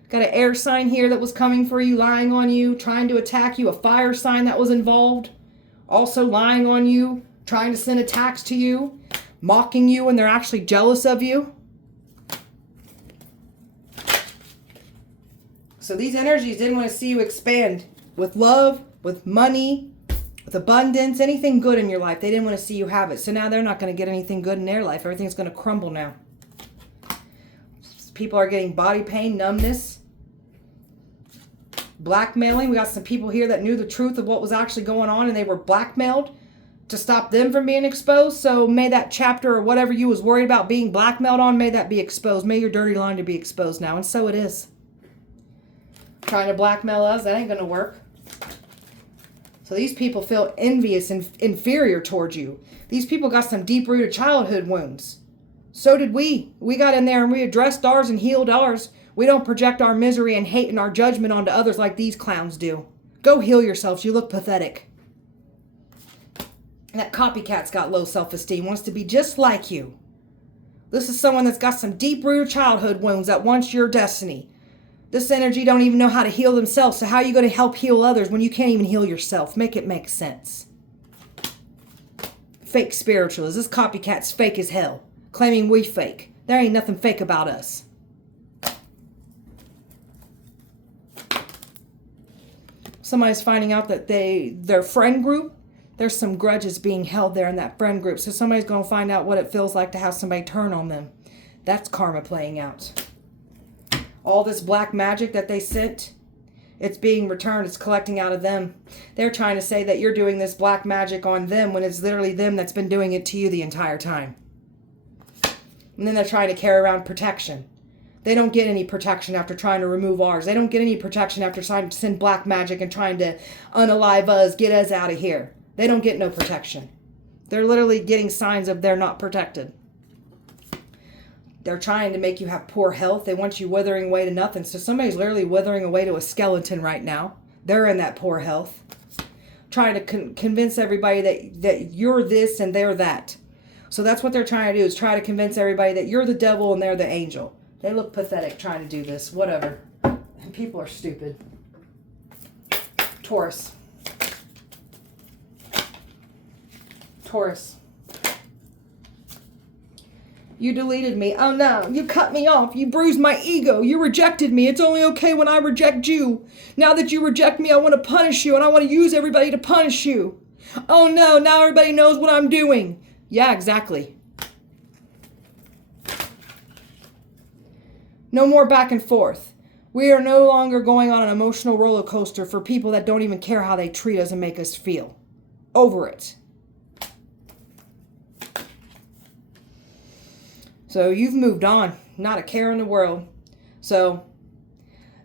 Got an air sign here that was coming for you, lying on you, trying to attack you. A fire sign that was involved. Also lying on you, trying to send attacks to you, mocking you when they're actually jealous of you. So these energies didn't want to see you expand with love, with money, with abundance, anything good in your life. They didn't want to see you have it. So now they're not going to get anything good in their life. Everything's going to crumble now. People are getting body pain, numbness, blackmailing. We got some people here that knew the truth of what was actually going on and they were blackmailed to stop them from being exposed. So may that chapter or whatever you was worried about being blackmailed on, may that be exposed. May your dirty line to be exposed now. And so it is. Trying to blackmail us, that ain't going to work. So these people feel envious and inferior towards you. These people got some deep-rooted childhood wounds. So did we. We got in there and we addressed ours and healed ours. We don't project our misery and hate and our judgment onto others like these clowns do. Go heal yourselves. You look pathetic. And that copycat's got low self-esteem, wants to be just like you. This is someone that's got some deep-rooted childhood wounds that wants your destiny. This energy don't even know how to heal themselves. So how are you going to help heal others when you can't even heal yourself? Make it make sense. Fake spiritualists. This copycat's fake as hell. Claiming we fake. There ain't nothing fake about us. Somebody's finding out that their friend group, there's some grudges being held there in that friend group. So somebody's going to find out what it feels like to have somebody turn on them. That's karma playing out. All this black magic that they sent, it's being returned. It's collecting out of them. They're trying to say that you're doing this black magic on them when it's literally them that's been doing it to you the entire time. And then they're trying to carry around protection. They don't get any protection after trying to remove ours. They don't get any protection after trying to send black magic and trying to unalive us, get us out of here. They don't get no protection. They're literally getting signs of they're not protected. They're trying to make you have poor health. They want you withering away to nothing. So somebody's literally withering away to a skeleton right now. They're in that poor health. Trying to convince everybody that you're this and they're that. So that's what they're trying to do, is try to convince everybody that you're the devil and they're the angel. They look pathetic trying to do this. Whatever. And people are stupid. Taurus. Taurus. You deleted me. Oh no, you cut me off. You bruised my ego. You rejected me. It's only okay when I reject you. Now that you reject me, I want to punish you and I want to use everybody to punish you. Oh no, now everybody knows what I'm doing. Yeah, exactly. No more back and forth. We are no longer going on an emotional roller coaster for people that don't even care how they treat us and make us feel. Over it. So you've moved on. Not a care in the world. So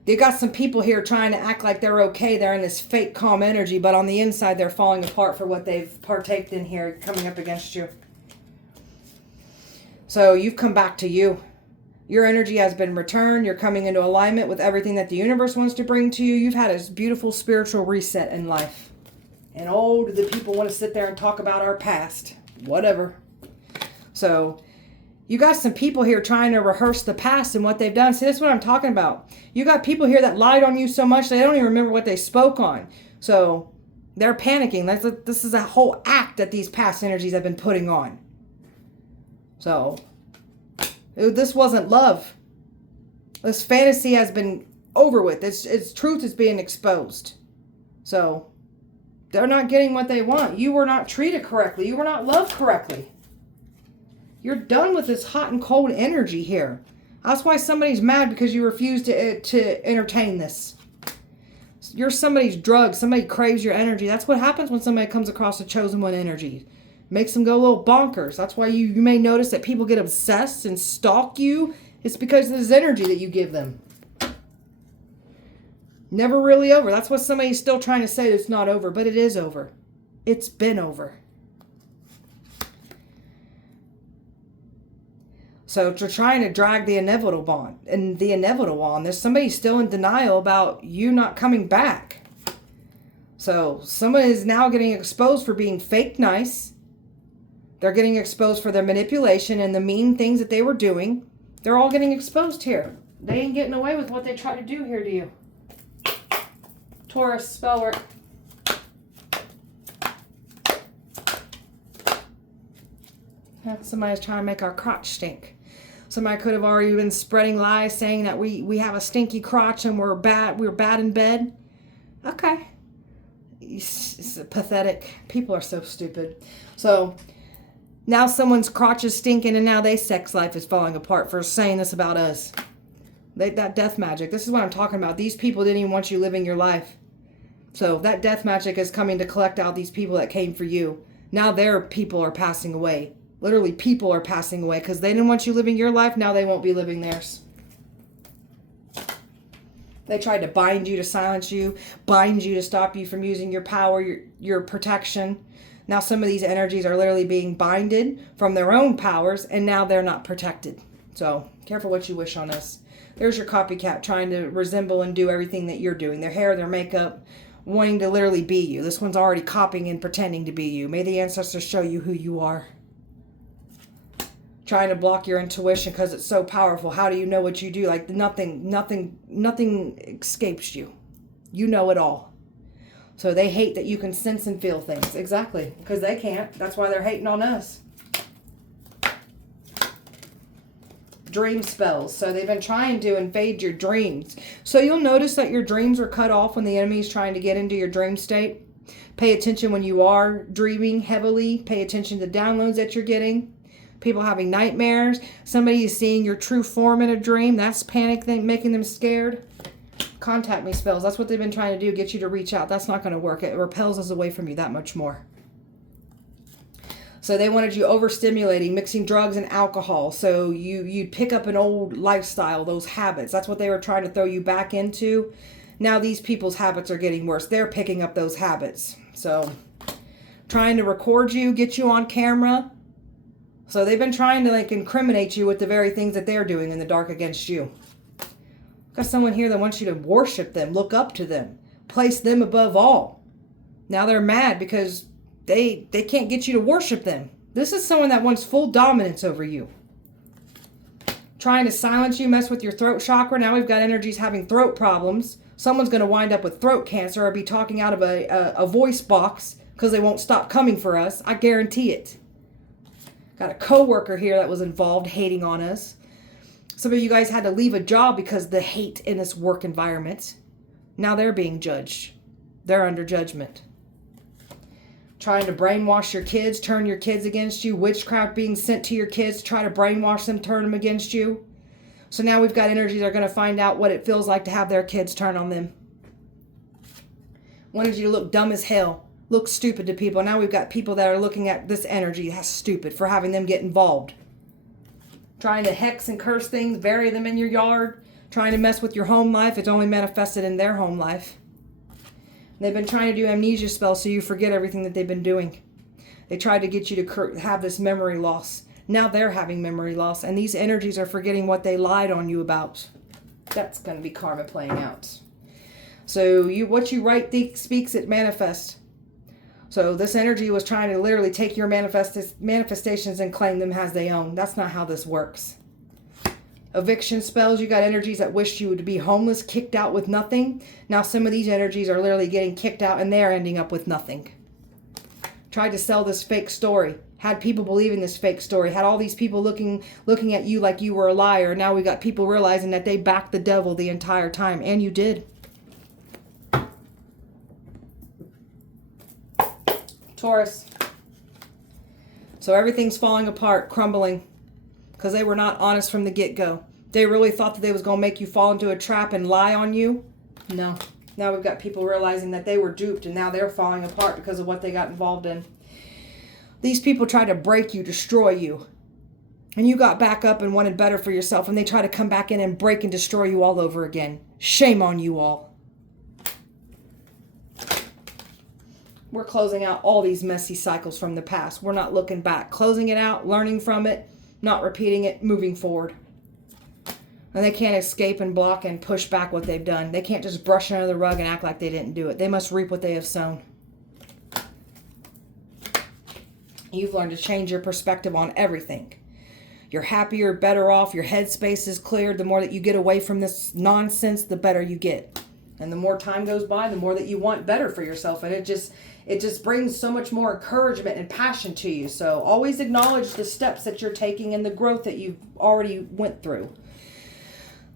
they got some people here trying to act like they're okay. They're in this fake calm energy, but on the inside they're falling apart for what they've partaked in here, coming up against you. So you've come back to you. Your energy has been returned. You're coming into alignment with everything that the universe wants to bring to you. You've had a beautiful spiritual reset in life. And oh, do the people want to sit there and talk about our past. Whatever. So you got some people here trying to rehearse the past and what they've done. See, this is what I'm talking about. You got people here that lied on you so much they don't even remember what they spoke on. So they're panicking. This is a whole act that these past energies have been putting on. So this wasn't love. This fantasy has been over with. Its truth is being exposed. So they're not getting what they want. You were not treated correctly. You were not loved correctly. You're done with this hot and cold energy here. That's why somebody's mad, because you refuse to entertain this. You're somebody's drug. Somebody craves your energy. That's what happens when somebody comes across a chosen one energy. Makes them go a little bonkers. That's why you may notice that people get obsessed and stalk you. It's because of this energy that you give them. Never really over. That's what somebody's still trying to say, it's not over, but it is over. It's been over. So they're trying to drag the inevitable on. There's somebody still in denial about you not coming back. So someone is now getting exposed for being fake nice. They're getting exposed for their manipulation and the mean things that they were doing. They're all getting exposed here. They ain't getting away with what they try to do here to you. Taurus, spell work. Somebody's trying to make our crotch stink. Somebody could have already been spreading lies saying that we have a stinky crotch and we're bad in bed. Okay. It's pathetic. People are so stupid. So now someone's crotch is stinking and now their sex life is falling apart for saying this about us. That death magic. This is what I'm talking about. These people didn't even want you living your life. So that death magic is coming to collect out these people that came for you. Now their people are passing away. Literally, people are passing away because they didn't want you living your life. Now they won't be living theirs. They tried to bind you to silence you, bind you to stop you from using your power, your protection. Now some of these energies are literally being binded from their own powers, and now they're not protected. So careful what you wish on us. There's your copycat trying to resemble and do everything that you're doing. Their hair, their makeup, wanting to literally be you. This one's already copying and pretending to be you. May the ancestors show you who you are. Trying to block your intuition because it's so powerful. How do you know what you do? Like nothing escapes you. You know it all. So they hate that you can sense and feel things. Exactly. Because they can't. That's why they're hating on us. Dream spells. So they've been trying to invade your dreams. So you'll notice that your dreams are cut off when the enemy is trying to get into your dream state. Pay attention when you are dreaming heavily. Pay attention to the downloads that you're getting. People having nightmares. Somebody is seeing your true form in a dream. That's panic thing, making them scared. Contact me spells. That's what they've been trying to do. Get you to reach out. That's not going to work. It repels us away from you that much more. So they wanted you overstimulating, mixing drugs and alcohol. So you'd pick up an old lifestyle, those habits. That's what they were trying to throw you back into. Now these people's habits are getting worse. They're picking up those habits. So trying to record you, get you on camera. So they've been trying to incriminate you with the very things that they're doing in the dark against you. Got someone here that wants you to worship them, look up to them, place them above all. Now they're mad because they can't get you to worship them. This is someone that wants full dominance over you. Trying to silence you, mess with your throat chakra. Now we've got energies having throat problems. Someone's going to wind up with throat cancer or be talking out of a voice box because they won't stop coming for us. I guarantee it. Got a coworker here that was involved, hating on us. Some of you guys had to leave a job because of the hate in this work environment. Now they're being judged. They're under judgment. Trying to brainwash your kids, turn your kids against you. Witchcraft being sent to your kids to try to brainwash them, turn them against you. So now we've got energies that are going to find out what it feels like to have their kids turn on them. Wanted you to look dumb as hell. Look stupid to people. Now we've got people that are looking at this energy as stupid for having them get involved. trying to hex and curse things, bury them in your yard, trying to mess with your home life. It's only manifested in their home life. They've been trying to do amnesia spells so you forget everything that they've been doing. They tried to get you to have this memory loss. Now they're having memory loss, and these energies are forgetting what they lied on you about. That's going to be karma playing out. So what you write speaks, it manifests. So this energy was trying to literally take your manifestations and claim them as their own. That's not how this works. Eviction spells, you got energies that wished you would be homeless, kicked out with nothing. Now some of these energies are literally getting kicked out and they're ending up with nothing. Tried to sell this fake story. Had people believing this fake story. Had all these people looking at you like you were a liar. Now we got people realizing that they backed the devil the entire time. And you did. Taurus. So everything's falling apart, crumbling, because they were not honest from the get-go. They really thought that they was going to make you fall into a trap and lie on you. No. Now we've got people realizing that they were duped, and now they're falling apart because of what they got involved in. These people tried to break you, destroy you. And you got back up and wanted better for yourself, and they try to come back in and break and destroy you all over again. Shame on you all. We're closing out all these messy cycles from the past. We're not looking back. Closing it out, learning from it, not repeating it, moving forward. And they can't escape and block and push back what they've done. They can't just brush it under the rug and act like they didn't do it. They must reap what they have sown. You've learned to change your perspective on everything. You're happier, better off. Your headspace is cleared. The more that you get away from this nonsense, the better you get. And the more time goes by, the more that you want better for yourself. And it just brings so much more encouragement and passion to you. So always acknowledge the steps that you're taking and the growth that you've already went through.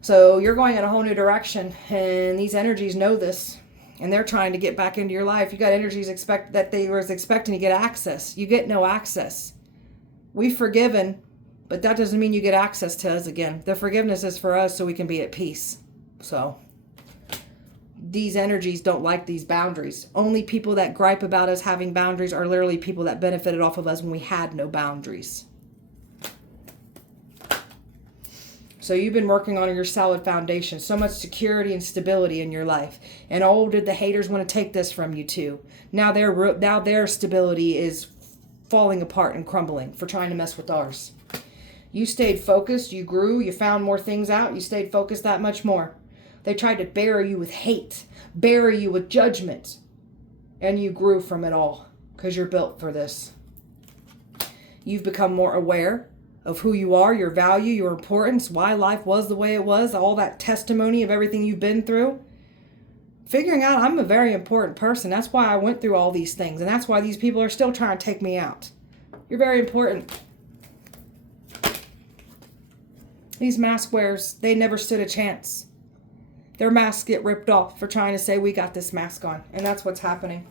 So you're going in a whole new direction. And these energies know this. And they're trying to get back into your life. You got energies that they were expecting to get access. You get no access. We've forgiven, but that doesn't mean you get access to us again. The forgiveness is for us so we can be at peace. So these energies don't like these boundaries. Only people that gripe about us having boundaries are literally people that benefited off of us when we had no boundaries. So you've been working on your solid foundation. So much security and stability in your life. And oh, did the haters want to take this from you too. Now their stability is falling apart and crumbling for trying to mess with ours. You stayed focused. You grew. You found more things out. You stayed focused that much more. They tried to bury you with hate. Bury you with judgment. And you grew from it all. Because you're built for this. You've become more aware of who you are, your value, your importance, why life was the way it was, all that testimony of everything you've been through. Figuring out I'm a very important person. That's why I went through all these things. And that's why these people are still trying to take me out. You're very important. These mask wearers, they never stood a chance. Their masks get ripped off for trying to say we got this mask on. And that's what's happening.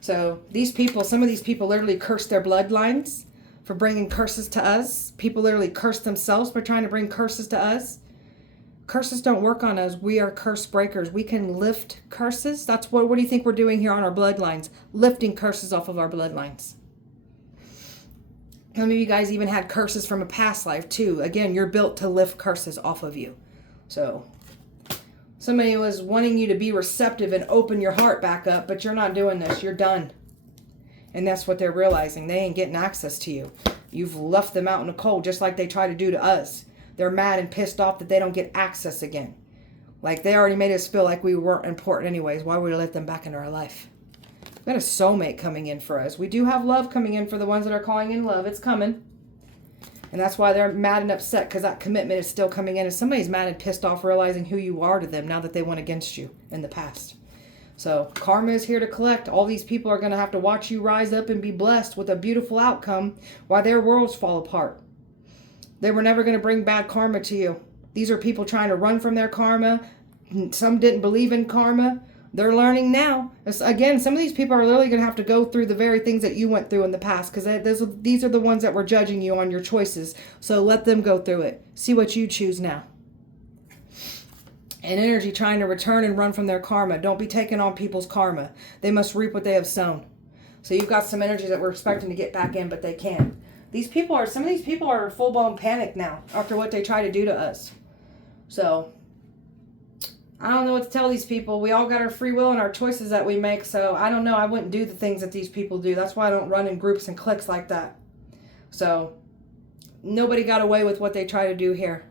So these people, some of these people literally curse their bloodlines for bringing curses to us. People literally curse themselves for trying to bring curses to us. Curses don't work on us. We are curse breakers. We can lift curses. That's what do you think we're doing here on our bloodlines? Lifting curses off of our bloodlines. Some of you guys even had curses from a past life too. Again, you're built to lift curses off of you. So somebody was wanting you to be receptive and open your heart back up, but you're not doing this. You're done. And that's what they're realizing. They ain't getting access to you. You've left them out in the cold just like they try to do to us. They're mad and pissed off that they don't get access again. Like they already made us feel like we weren't important anyways. Why would we let them back into our life? We've got a soulmate coming in for us. We do have love coming in for the ones that are calling in love. It's coming. And that's why they're mad and upset because that commitment is still coming in. And somebody's mad and pissed off realizing who you are to them now that they went against you in the past. So karma is here to collect. All these people are going to have to watch you rise up and be blessed with a beautiful outcome while their worlds fall apart. They were never going to bring bad karma to you. These are people trying to run from their karma. Some didn't believe in karma. They're learning now. Again, some of these people are literally going to have to go through the very things that you went through in the past because these are the ones that were judging you on your choices. So let them go through it. See what you choose now. And energy trying to return and run from their karma. Don't be taking on people's karma. They must reap what they have sown. So you've got some energy that we're expecting to get back in, but they can't. Some of these people are full-blown panic now after what they try to do to us. So, I don't know what to tell these people. We all got our free will and our choices that we make, so I don't know. I wouldn't do the things that these people do. That's why I don't run in groups and cliques like that. So, nobody got away with what they try to do here.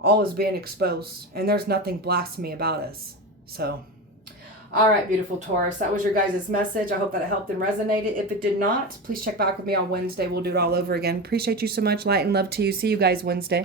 All is being exposed, and there's nothing blasphemy about us. So, all right, beautiful Taurus. That was your guys' message. I hope that it helped and resonated. If it did not, please check back with me on Wednesday. We'll do it all over again. Appreciate you so much. Light and love to you. See you guys Wednesday.